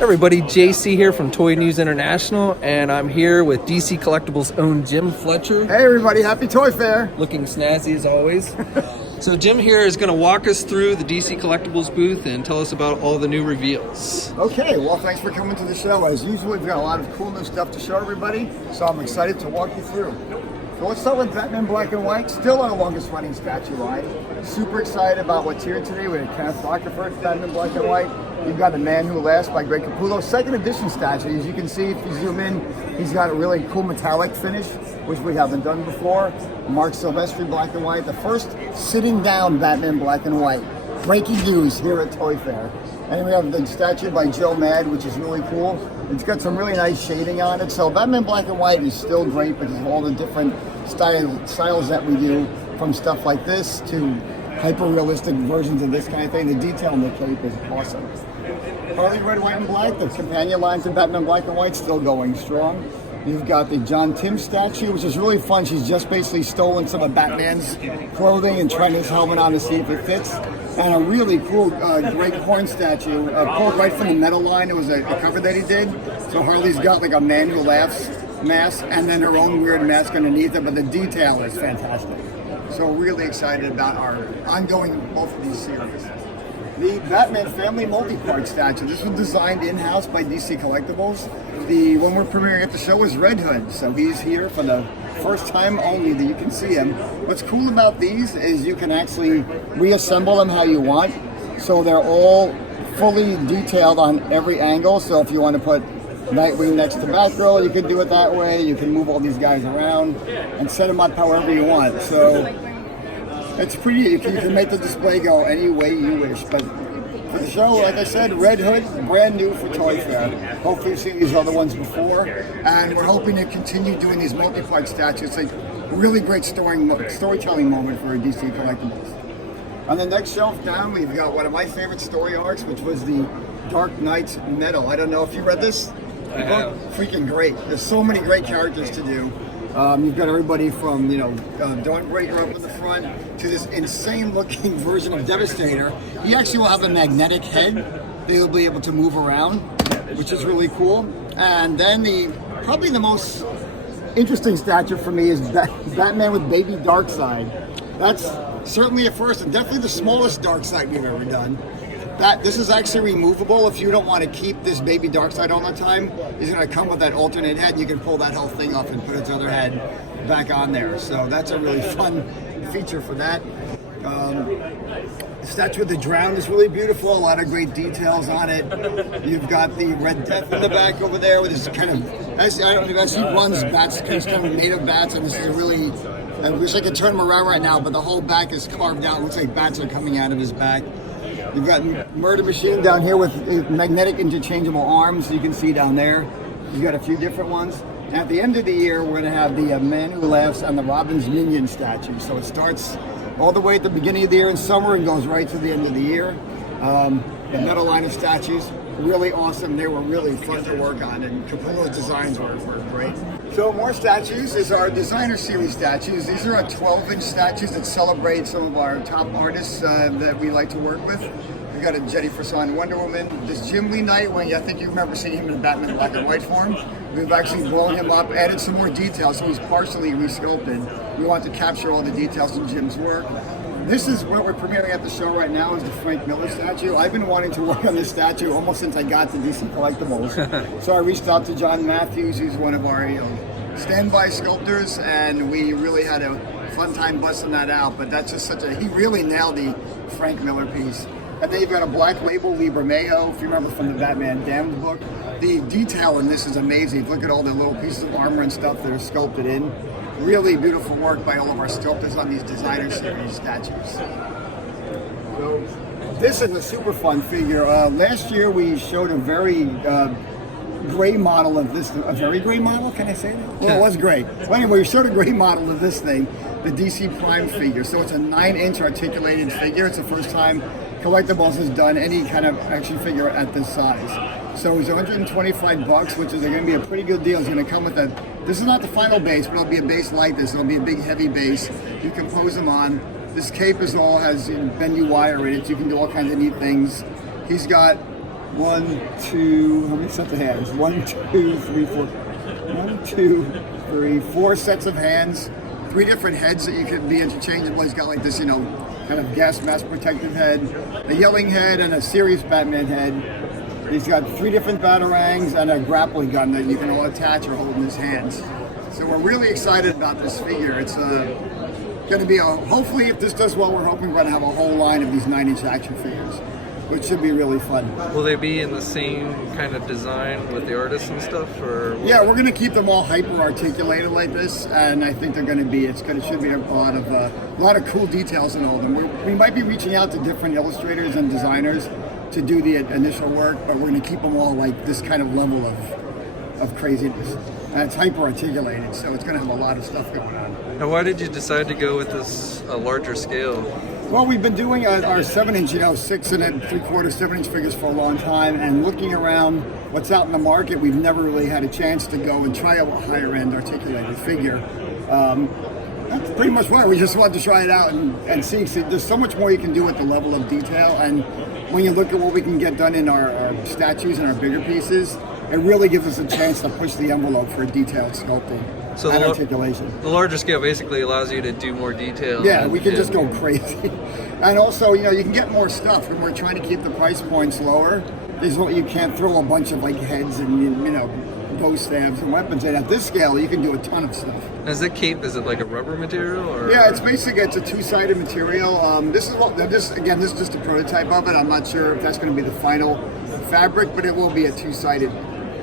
Everybody, JC here from Toy News International, and I'm here with DC Collectibles' own Jim Fletcher. Hey everybody, happy Toy Fair! Looking snazzy as always. So Jim here is going to walk us through the DC Collectibles booth and tell us about all the new reveals. Okay, well thanks for coming to the show. As usual, we've got a lot of cool new stuff to show everybody, so I'm excited to walk you through. So let's start with Batman Black and White, still our longest running statue line. Super excited about what's here today. We have Kenneth Rockefeller's Batman Black and White. You've got The Man Who Laughs by Greg Capullo, second edition statue. As you can see, if you zoom in, he's got a really cool metallic finish, which we haven't done before. Mark Silvestri Black and White, the first sitting down Batman Black and White. Breaking news here at Toy Fair. And we have the statue by Joe Mad, which is really cool. It's got some really nice shading on it. So Batman Black and White is still great because of all the different styles that we do, from stuff like this to hyper-realistic versions of this kind of thing. The detail in the cape is awesome. Harley Red, White, and Black, the companion lines of Batman Black and White, still going strong. You've got the John Tim statue, which is really fun. She's just basically stolen some of Batman's clothing and trying his helmet on to see if it fits. And a really cool Greg Horn statue, pulled right from the metal line. It was a cover that he did. So Harley's got like a Man Who Laughs mask and then her own weird mask underneath it, but the detail is fantastic. So really excited about our ongoing both of these series. The Batman Family Multi-Part statue. This was designed in-house by DC Collectibles. The one we're premiering at the show is Red Hood, so he's here for the first time only that you can see him. What's cool about these is you can actually reassemble them how you want. So they're all fully detailed on every angle. So if you want to put Nightwing next to Batgirl, you can do it that way. You can move all these guys around and set them up however you want. So it's pretty, you can make the display go any way you wish. But for the show, like I said, Red Hood, brand new for Toy Fair. Hopefully you've seen these other ones before. And we're hoping to continue doing these multi-part statues. It's a really great storytelling moment for DC Collectibles. On the next shelf down, we've got one of my favorite story arcs, which was the Dark Knight's Medal. I don't know if you read this. I have. Freaking great. There's so many great characters to do. You've got everybody from, Dawnbreaker up in the front to this insane-looking version of Devastator. He actually will have a magnetic head that he'll be able to move around, which is really cool. And then probably the most interesting statue for me is Batman with Baby Darkseid. That's certainly a first, and definitely the smallest Darkseid we've ever done. This is actually removable. If you don't want to keep this Baby Darkseid all the time, he's going to come with that alternate head, and you can pull that whole thing off and put its other head back on there. So that's a really fun feature for that. The statue of the Drowned is really beautiful. A lot of great details on it. You've got the Red Death in the back over there with this kind of, actually runs bats. He's kind of made of bats, and this is a really, I wish I could turn him around right now, but the whole back is carved out. It looks like bats are coming out of his back. You've got Murder Machine down here with magnetic interchangeable arms, you can see down there. You've got a few different ones. And at the end of the year, we're going to have the Man Who Laughs and the Robin's Minion statue. So it starts all the way at the beginning of the year in summer and goes right to the end of the year. The metal line of statues, really awesome. They were really fun to work on, and Capullo's designs were great. So more statues is our designer series statues. These are our 12-inch statues that celebrate some of our top artists that we like to work with. We've got a Jenny Frison Wonder Woman, this Jim Lee Nightwing. I think you remember seeing him in the Batman Black and White form. We've actually blown him up, added some more details, so he's partially resculpted. We want to capture all the details in Jim's work. This is what we're premiering at the show right now, is the Frank Miller statue. I've been wanting to work on this statue almost since I got to DC Collectibles. So I reached out to John Matthews, who's one of our standby sculptors, and we really had a fun time busting that out. But that's just he really nailed the Frank Miller piece. And then you've got a Black Label Libre Mayo, if you remember from the Batman Damned book. The detail in this is amazing. Look at all the little pieces of armor and stuff that are sculpted in. Really beautiful work by all of our sculptors on these designer series statues. So this is a super fun figure. Last year we showed a very gray model of this. A very gray model, can I say that? Well, it was gray. Well, anyway, we showed a gray model of this thing, the DC Prime figure. So it's a 9-inch articulated figure. It's the first time Collectibles has done any kind of action figure at this size. So it's $125, which is going to be a pretty good deal. It's going to come with a, this is not the final base, but it'll be a base like this. It'll be a big heavy base. You can pose them on. This cape is all has Benny wire in it. You can do all kinds of neat things. He's got 1, 2, how many sets of hands? 1, 2, 3, 4. 1, 2, 3, 4 sets of hands. 3 different heads that you can be interchangeable. He's got like this, kind of gas mask protective head, a yelling head, and a serious Batman head. He's got 3 different batarangs and a grappling gun that you can all attach or hold in his hands. So we're really excited about this figure. It's going to be hopefully, if this does well, we're hoping we're going to have a whole line of these 9-inch action figures, which should be really fun. Will they be in the same kind of design with the artists and stuff, or? Yeah, we're going to keep them all hyper-articulated like this, and I think they're going to be. Should be a lot of cool details in all of them. We might be reaching out to different illustrators and designers to do the initial work, but we're going to keep them all like this kind of level of craziness. And it's hyper-articulated, so it's going to have a lot of stuff going on. Now, why did you decide to go with this larger scale? Well, we've been doing our 7-inch, 6 and 3/4, 7-inch figures for a long time, and looking around what's out in the market, we've never really had a chance to go and try a higher-end articulated figure. That's pretty much why we just wanted to try it out and see. There's so much more you can do with the level of detail, and when you look at what we can get done in our statues and our bigger pieces, it really gives us a chance to push the envelope for detailed sculpting and articulation. The larger scale basically allows you to do more detail. Yeah, we can just go crazy. And also, you can get more stuff, and we're trying to keep the price points lower. You can't throw a bunch of heads and bow stabs and weapons in. At this scale, you can do a ton of stuff. Is the cape, is it like a rubber material? Or? Yeah, it's a 2-sided material. This is just a prototype of it. I'm not sure if that's going to be the final fabric, but it will be a 2-sided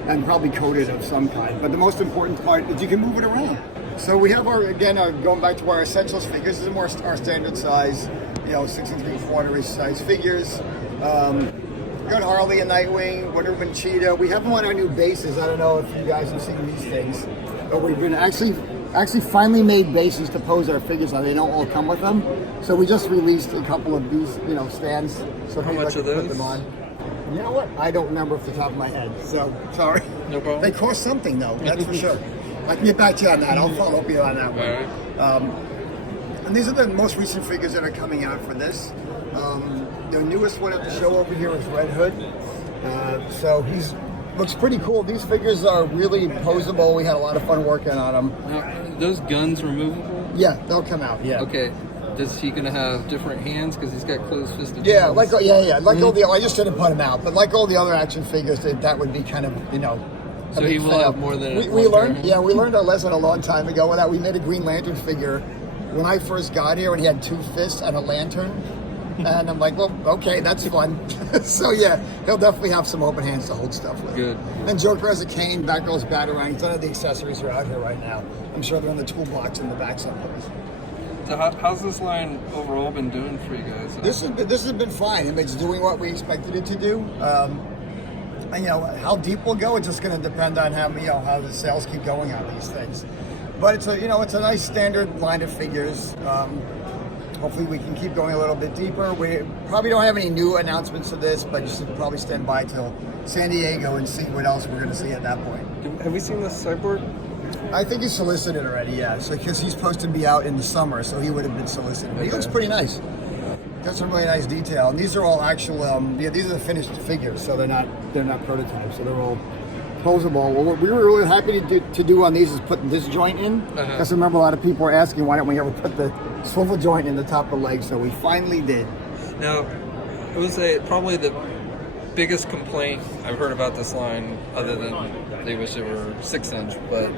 and probably coated of some kind. But the most important part is you can move it around. So we have going back to our essentials figures. This is more our standard size, 6 3/4 size figures. We got Harley and Nightwing, Wonder Woman, Cheetah. We have them on our new bases. I don't know if you guys have seen these things, but we've been actually finally made bases to pose our figures on. They don't all come with them, so we just released a couple of these, stands. So how much are those? Put them on. You know what? I don't remember off the top of my head, so sorry. No problem. They cost something though, that's for sure. I can get back to you on that. I'll follow up you on that one. All right. And these are the most recent figures that are coming out for this. The newest one at the show over here is Red Hood. So looks pretty cool. These figures are really posable. We had a lot of fun working on them. Now, those guns removable? Yeah, they'll come out. Yeah. Okay. Is he gonna have different hands because he's got closed-fisted? Yeah, hands? all the. I just didn't put him out, but like all the other action figures, that would be kind of So he will have more than we learned. Yeah, we learned our lesson a long time ago with that. We made a Green Lantern figure when I first got here, and he had 2 fists and a lantern. And I'm like, well, okay, that's fun. So yeah, he'll definitely have some open hands to hold stuff with. Good. And Joker has a cane, Batgirl's batarangs. None of the accessories are out here right now. I'm sure they're in the toolbox in the back someplace. So how's this line overall been doing for you guys? This has been fine. It's doing what we expected it to do. And, how deep we'll go, it's just going to depend on how the sales keep going on these things. But it's a nice standard line of figures. Hopefully we can keep going a little bit deeper. We probably don't have any new announcements of this, but you should probably stand by till San Diego and see what else we're going to see at that point. Have we seen this cyborg? I think he's solicited already, yeah. So because he's supposed to be out in the summer, so he would have been solicited. But he looks pretty nice. Got some really nice detail, and these are all actual. These are the finished figures, so they're not prototypes. So they're all posable. Well, what we were really happy to do on these is put this joint in. Because I remember a lot of people were asking why don't we ever put the swivel joint in the top of the leg, so we finally did. Now, it was probably the biggest complaint I've heard about this line, other than they wish they were 6-inch, but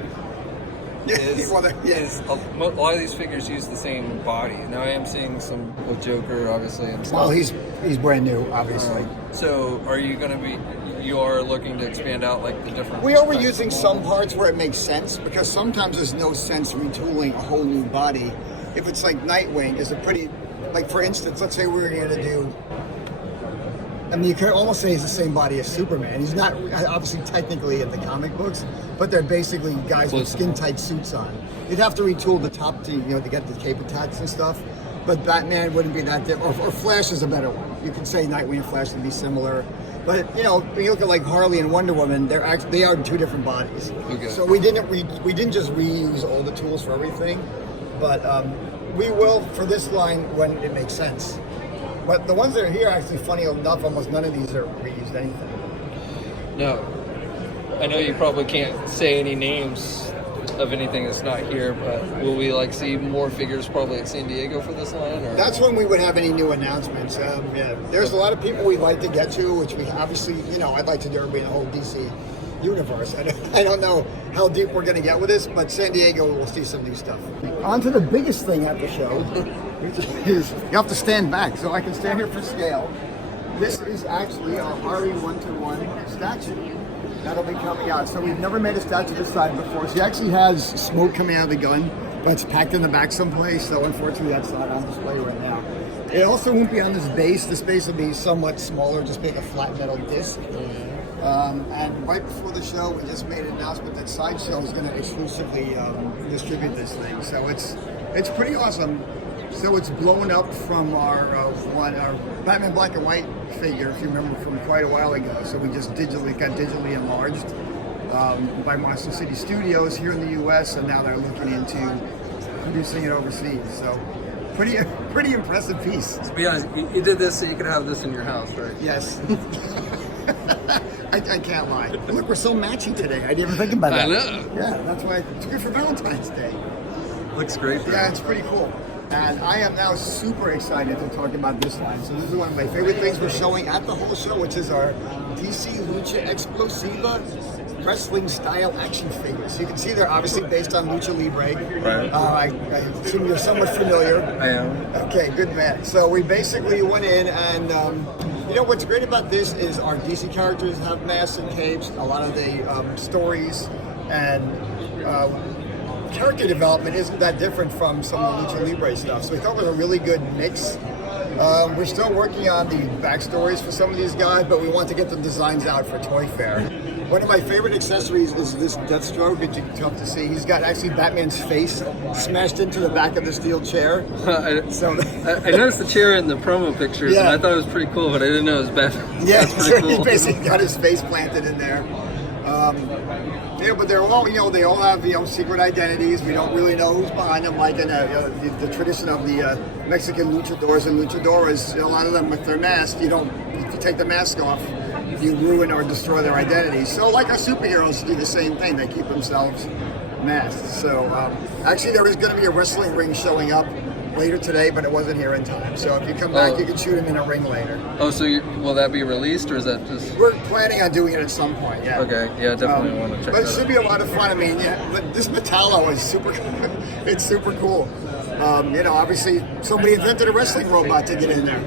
is a lot of these figures use the same body. Now I am seeing some with Joker, obviously. And well, he's brand new, obviously. So are you going to be? You are looking to expand out like the different. We are reusing some parts where it makes sense, because sometimes there's no sense retooling a whole new body. If it's like Nightwing, is a pretty, like for instance, let's say we were going to do. I mean, you could almost say he's the same body as Superman. He's not obviously technically in the comic books, but they're basically guys with skin-tight suits on. You'd have to retool the top to get the cape attached and stuff. But Batman wouldn't be that different. Or Flash is a better one. You could say Nightwing and Flash would be similar. But when you look at like Harley and Wonder Woman, they are 2 different bodies. Okay. So we didn't just reuse all the tools for everything, but we will for this line when it makes sense. But the ones that are here, actually, funny enough, almost none of these are reused anything. No. I know you probably can't say any names of anything that's not here, but will we like see more figures probably at San Diego for this line? Or? That's when we would have any new announcements. Yeah, there's a lot of people we'd like to get to, which we obviously, I'd like to do everybody in the whole DC universe. I don't know how deep we're going to get with this, but San Diego, we'll see some new stuff. On to the biggest thing at the show, which is you have to stand back, so I can stand here for scale. This is actually a Harley 1-to-1 statue. That'll be coming out. So we've never made a statue this side before. She actually has smoke coming out of the gun, but it's packed in the back someplace. So unfortunately, that's not on display right now. It also won't be on this base. This base will be somewhat smaller, just being a flat metal disc. And right before the show, we just made an announcement that Sideshow is going to exclusively distribute this thing. So it's pretty awesome. So it's blown up from our Batman Black and White figure, if you remember, from quite a while ago. So we just got digitally enlarged by Monster City Studios here in the U.S. and now they're looking into producing it overseas. So pretty impressive piece. To be honest, you did this so you could have this in your house, right? Yes. I can't lie. Look, we're so matchy today. I didn't even think about that. I know. Yeah, that's why it's good for Valentine's Day. Looks great. Yeah, it's pretty cool. And I am now super excited to talk about this line. So this is one of my favorite things we're showing at the whole show, which is our DC Lucha Explosiva wrestling style action figures. So you can see they're obviously based on Lucha Libre. Right. I assume you're somewhat familiar. I am. Okay, good man. So we basically went in and, what's great about this is our DC characters have masks and capes. A lot of the stories and character development isn't that different from some of the Lucha Libre stuff. So we thought it was a really good mix. We're still working on the backstories for some of these guys, but we want to get the designs out for Toy Fair. One of my favorite accessories is this Deathstroke, which you can tough to see. He's got actually Batman's face smashed into the back of the steel chair. I noticed the chair in the promo pictures, and I thought it was pretty cool, but I didn't know it was Batman. Yeah, that's pretty cool. He basically got his face planted in there. But they're all, they all have, secret identities. We don't really know who's behind them. Like in the tradition of the Mexican luchadors and luchadoras, a lot of them with their mask, if you take the mask off, you ruin or destroy their identity. So like our superheroes do the same thing. They keep themselves masked. So actually there is going to be a wrestling ring showing up later today, but it wasn't here in time. So if you come back, you can shoot him in a ring later. Oh, so will that be released, or is that just... We're planning on doing it at some point, yeah. Okay, yeah, definitely want to check that out. But it should be a lot of fun. I mean, but this Metallo is super, it's super cool. Obviously somebody invented a wrestling robot to get in there.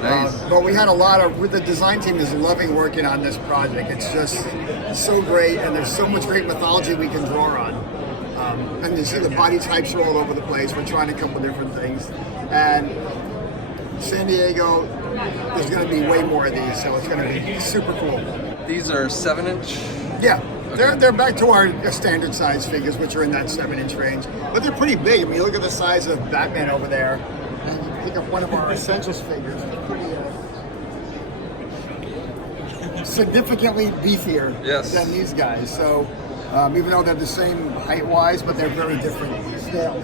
Nice. But we had the design team is loving working on this project. It's just so great, and there's so much great mythology we can draw on. And you see the body types are all over the place. We're trying to come up with different things. And San Diego, there's going to be way more of these, so it's going to be super cool. These are 7-inch? Yeah, they're back to our standard size figures, which are in that 7-inch range. But they're pretty big. I mean, you look at the size of Batman over there, and you pick up one of our Essentials figures, it's pretty significantly beefier than these guys. So even though they're the same height-wise, but they're very different scale.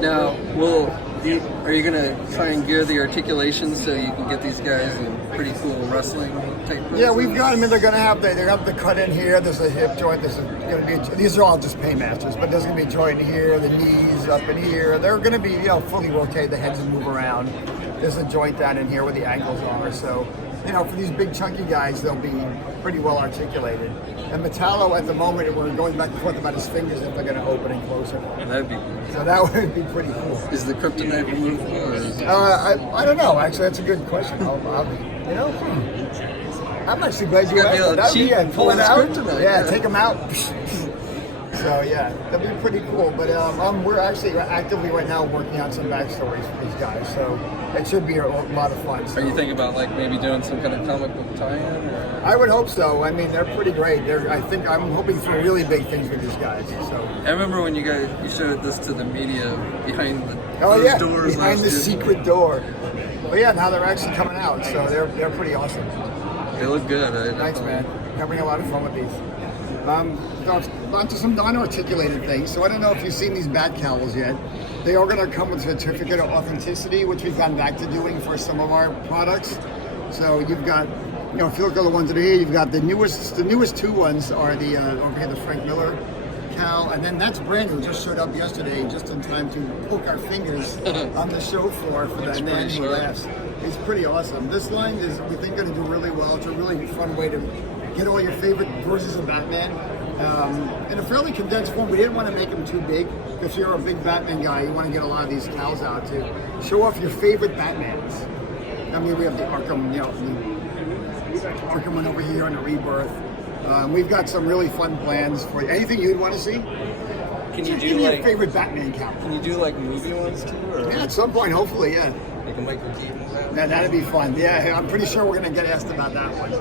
Now, are you going to try and gear the articulations so you can get these guys in pretty cool wrestling type poses? Yeah, we've got them. They're going to have the cut in here. There's a hip joint. These are all just paymasters, but there's going to be a joint here, the knees up in here. They're going to be fully rotate. The heads will move around. There's a joint down in here where the ankles are. So for these big chunky guys, they'll be pretty well articulated. And Metallo at the moment, we're going back and forth about his fingers if they're going to open and close or not. That'd be cool. So that would be pretty cool. Is the kryptonite removable? Or is it... I don't know. Actually, that's a good question. I'm actually glad you asked that. Pull it out. Take them out. So yeah, that'd be pretty cool. But we're actually actively right now working on some backstories for these guys. So it should be a lot of fun. So. Are you thinking about maybe doing some kind of comic book tie-in? Or? I would hope so. I mean, they're pretty great. I'm hoping for really big things with these guys. So I remember when you showed this to the media behind the doors. Behind the secret door. Well, yeah, now they're actually coming out, so they're pretty awesome. They look good. Thanks, man. Having a lot of fun with these. On to some non-articulated things. So I don't know if you've seen these bat cowls yet. They are going to come with a certificate of authenticity, which we've gone back to doing for some of our products. So you've got, you know, if you look at the ones that are here, you've got the newest two ones are the over here, the Frank Miller cowl, and then that's brand new, just showed up yesterday, just in time to poke our fingers on the show floor for that man who laughs. It's pretty awesome. This line is, we think, going to do really well. It's a really fun way to get all your favorite versions of Batman in a fairly condensed form. We didn't want to make them too big. If you're a big Batman guy, you want to get a lot of these cowls out to show off your favorite Batmans. I mean, we have the Arkham, you know, the Arkham one over here and the Rebirth. We've got some really fun plans for you. Anything you'd want to see? Can you do Give me like your favorite Batman cowl? Can you do like movie ones too? Or Yeah, at some point, hopefully, yeah. like a Michael Keaton? Yeah, that'd be fun. Yeah, I'm pretty sure we're going to get asked about that one.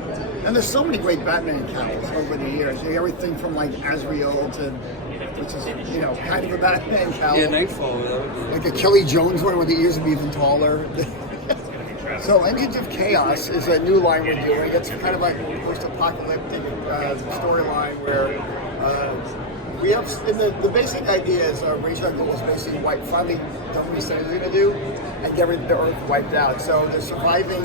And there's so many great Batman cowls over the years. You know, everything from like Azrael to, which is, you know, kind of a Batman cowl. Yeah, Nightfall. That would be... Like a Kelly Jones one where the ears would be even taller. So Engines of Chaos is a new line we're doing. It's kind of like a post-apocalyptic storyline where we have, and the basic idea is Rachel Gold is basically finally done what he said he was going to do and get the Earth wiped out. So the surviving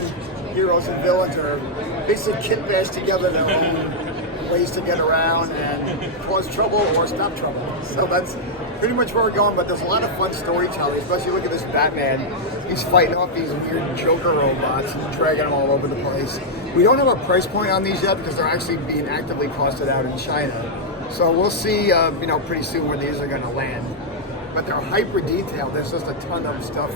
heroes and villains are basically kit bashed together their own ways to get around and cause trouble or stop trouble. So that's pretty much where we're going, but there's a lot of fun storytelling, especially look at this Batman. He's fighting off these weird Joker robots and dragging them all over the place. We don't have a price point on these yet because they're actually being actively costed out in China. So we'll see, you know, pretty soon where these are going to land. But they're hyper detailed. There's just a ton of stuff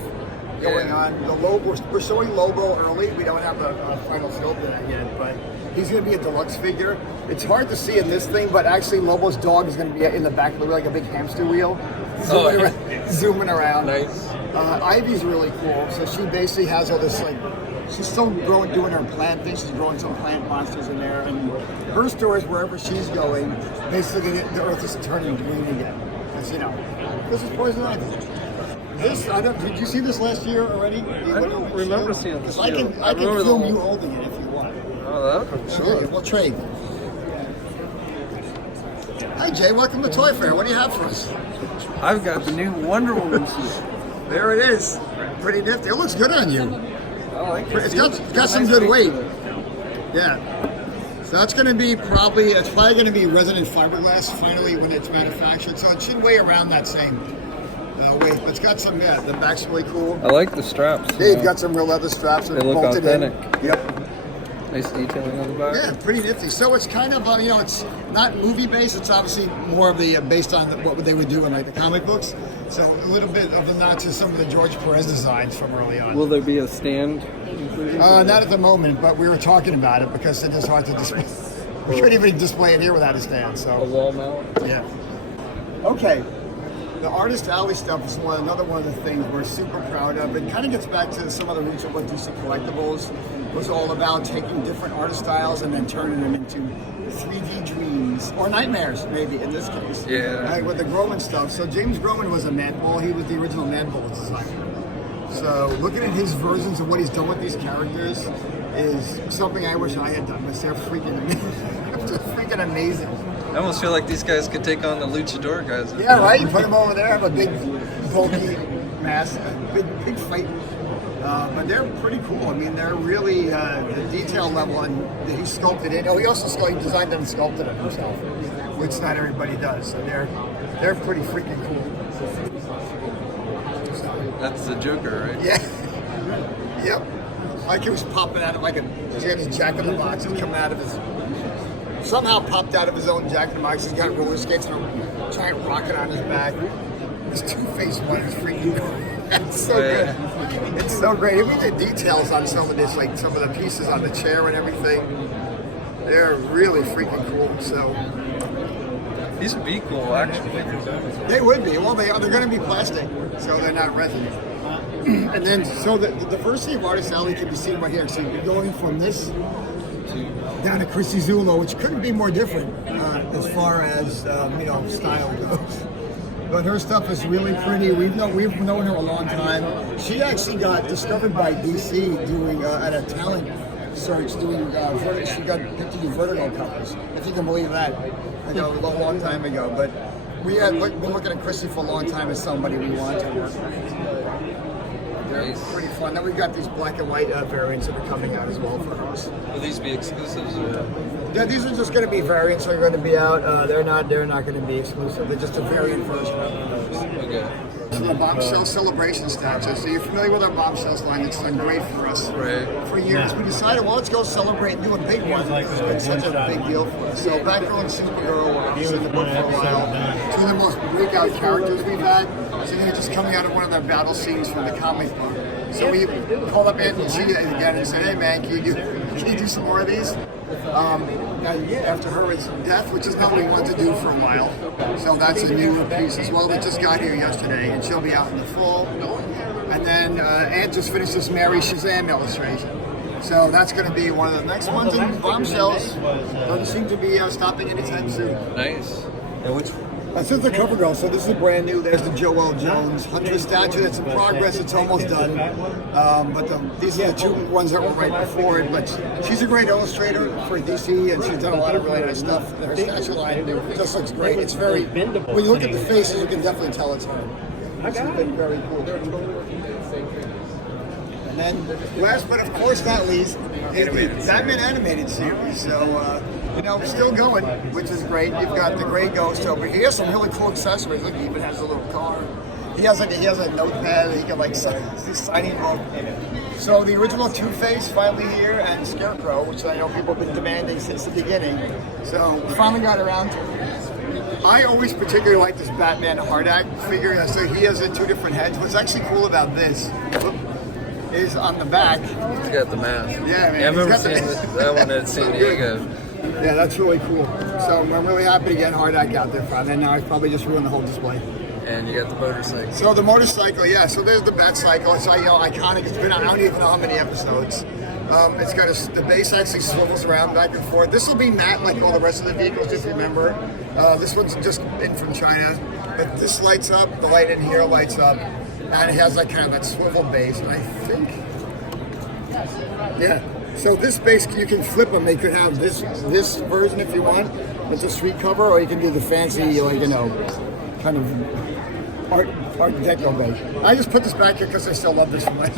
going on. The Lobo, we're showing Lobo early. We don't have a final film to that yet, but he's going to be a deluxe figure. It's hard to see in this thing, but actually Lobo's dog is going to be in the back of the wheel, like a big hamster wheel, zooming around. Nice. Ivy's really cool. So she basically has all this, like, she's still doing her plant thing. She's growing some plant monsters in there. And her story is wherever she's going, basically the Earth is turning green again. Because, you know, this is poison ivy. This, did you see this last year already? I don't remember seeing this. I can film you holding it if you want. Oh, that sure. Okay, we'll trade. Hi Jay, welcome to Toy Fair. What do you have for us? I've got the new Wonder Woman suit. There it is. Pretty nifty. It looks good on you. I like it. It's got some good weight. Yeah. So that's going to be it's probably going to be resonant fiberglass finally when it's manufactured. So it should weigh around that same weight. But it's got some, the back's really cool. I like the straps. Yeah, you've got some real leather straps. They look bolted authentic. In. Yep. Nice detailing on the back. Yeah, pretty nifty. So it's kind of, you know, it's not movie based. It's obviously more of the based on what they would do in like the comic books. So a little bit of the nod to some of the George Perez designs from early on. Will there be a stand included? Not at the moment, but we were talking about it because it is hard to display. We couldn't even display it here without a stand. So A wall mount? yeah. Okay. The Artist Alley stuff is another one of the things we're super proud of. It kind of gets back to some of the roots of what DC Collectibles was all about, taking different artist styles and then turning them into 3D dreams, or nightmares maybe in this case. Yeah. Right, with the Groman stuff. So James Groman was a Madball. He was the original Madball designer. So looking at his versions of what he's done with these characters is something I wish I had done. They're freaking amazing. Just freaking amazing. I almost feel like these guys could take on the luchador guys. Yeah, right. You put them over there, have a big, bulky mask, big fight. But they're pretty cool. I mean, they're really the detail level and he sculpted it. Oh, he also designed them and sculpted it himself, which not everybody does. So they're pretty freaking cool. That's the Joker, right? Yeah. Yep. Like he was popping out of he had his Jack in the Box. He's coming out of his. Somehow popped out of his own Jack in the Box. He's got roller skates and a giant rocket on his back. His Two-Face one is freaking cool. It's so good. It's so great. Even the details on some of this, like some of the pieces on the chair and everything, they're really freaking cool. So These would be cool action figures. they would be. Well, they're going to be plastic, so they're not resin. And then, so the diversity of Artist Alley can be seen right here. So you're going from this down to Chrissy Zulo, which couldn't be more different as far as style goes. But her stuff is really pretty. We've known her a long time. She actually got discovered by DC doing at a talent search doing. She got picked to do Vertigo covers, if you can believe that. I know a long time ago, but we had been looking at Chrissy for a long time as somebody we wanted to work with. They're pretty fun. Then we've got these black and white variants that are coming out as well for us. Will these be exclusives? Or? Yeah, these are just going to be variants that are going to be out. They're not going to be exclusive. They're just a variant version of those. Okay. So the Bombshells celebration statue. So you're familiar with our Bombshells line? It's done great for us for years. We decided, well, let's go celebrate and do a big one. It's been such a big deal for us. So Batgirl and Supergirl were obviously in the book for a while. Two of the most breakout characters we've had. So they're just coming out of one of their battle scenes from the comic book. So we called up Anthony again and said, hey man, can you do some more of these? After her death, which is not what we wanted to do for a while. So that's a new piece as well that just got here yesterday, and she'll be out in the fall. And then Ant just finished this Mary Shazam illustration. So that's going to be one of the next ones. And Bombshells doesn't seem to be stopping anytime soon. Nice. And which? This is the cover girl, so this is brand new. There's the Joelle Jones Huntress statue that's in progress. It's almost done. But these are the two ones that were right before it. But she's a great illustrator for DC, and she's done a lot of really nice stuff. Her statue line just looks great. It's very, when you look at the faces, you can definitely tell it's her. It's been very cool. And then, last but of course not least, is the Batman animated series. So, still going, which is great. You've got the Gray Ghost over here. He has some really cool accessories. Look, he even has a little car. He has a notepad that he can signing book. So the original Two-Face finally here, and Scarecrow, which I know people have been demanding since the beginning. So we finally got around to it. I always particularly like this Batman hard act figure. So he has two different heads. What's actually cool about this is on the back. He's got the mask. Yeah, man. Yeah, I remember seeing that one at San Diego. Yeah, that's really cool. So I'm really happy to get Hardak out there for that. Now I've probably just ruined the whole display. And you got the motorcycle. So the motorcycle, yeah. So there's the Bat Cycle. It's iconic. It's been on I don't even know how many episodes. It's got the base actually swivels around back and forth. This will be matte like all the rest of the vehicles, if you remember. This one's just in from China. But this lights up. The light in here lights up. And it has kind of that swivel base. And I think, yeah. So this base, you can flip them. They could have this version if you want. It's a street cover, or you can do the fancy, kind of art deco base. I just put this back here because I still love this one.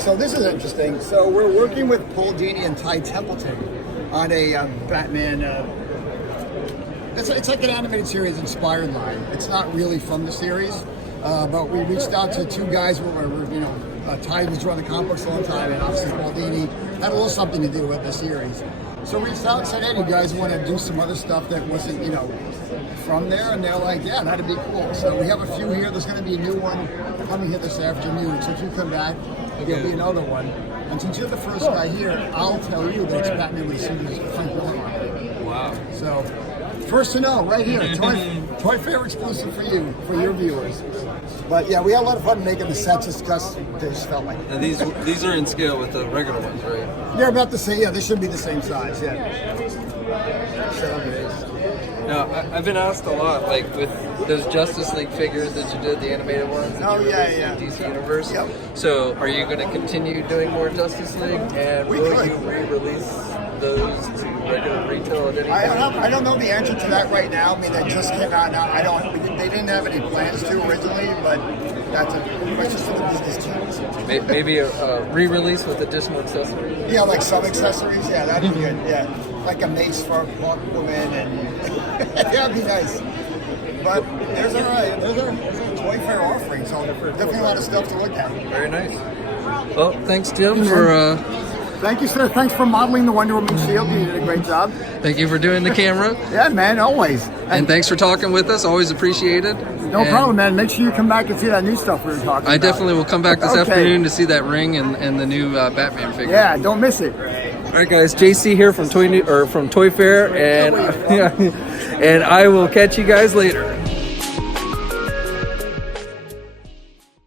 So this is interesting. So we're working with Paul Dini and Ty Templeton on a Batman. It's like an animated series inspired line. It's not really from the series, but we reached out to two guys who were, Ty was drawing the comic books a long time, and obviously Paul Dini had a little something to do with the series. So we reached out and said, hey, you guys want to do some other stuff that wasn't, from there? And they're like, yeah, that'd be cool. So we have a few here. There's going to be a new one coming here this afternoon. So if you come back, there'll be another one. And since you're the first guy here, I'll tell you that it's Batman with Super's Frank Miller on it. Wow. So first to know, right here, Toy Fair exclusive for you, for your viewers. But yeah, we had a lot of fun making the sets just they just felt like. And these are in scale with the regular ones, right? They're about the same. Yeah, they should be the same size. Yeah. Now, I've been asked a lot, like with those Justice League figures that you did, the animated ones. Oh yeah. DC Universe. Yep. So, are you going to continue doing more Justice League, and will you re-release those to regular retail at any time? I don't know the answer to that right now. I mean, they just came out now. They didn't have any plans to originally, but that's a question for the business teams. Maybe a re-release with additional accessories. Yeah, like some accessories. Yeah, that'd be good. Yeah, like a mace for Woman, and that'd be nice. But there's a Toy Fair offering, so definitely a lot of stuff to look at. Very nice. Well, thanks, Jim, for. Thank you, sir. Thanks for modeling the Wonder Woman shield. You did a great job. Thank you for doing the camera. Yeah, man, always. And thanks for talking with us. Always appreciated. No problem, man. Make sure you come back and see that new stuff we were talking about. I definitely will come back this afternoon to see that ring and the new Batman figure. Yeah, don't miss it. All right, guys. JC here from Toy Fair, and and I will catch you guys later.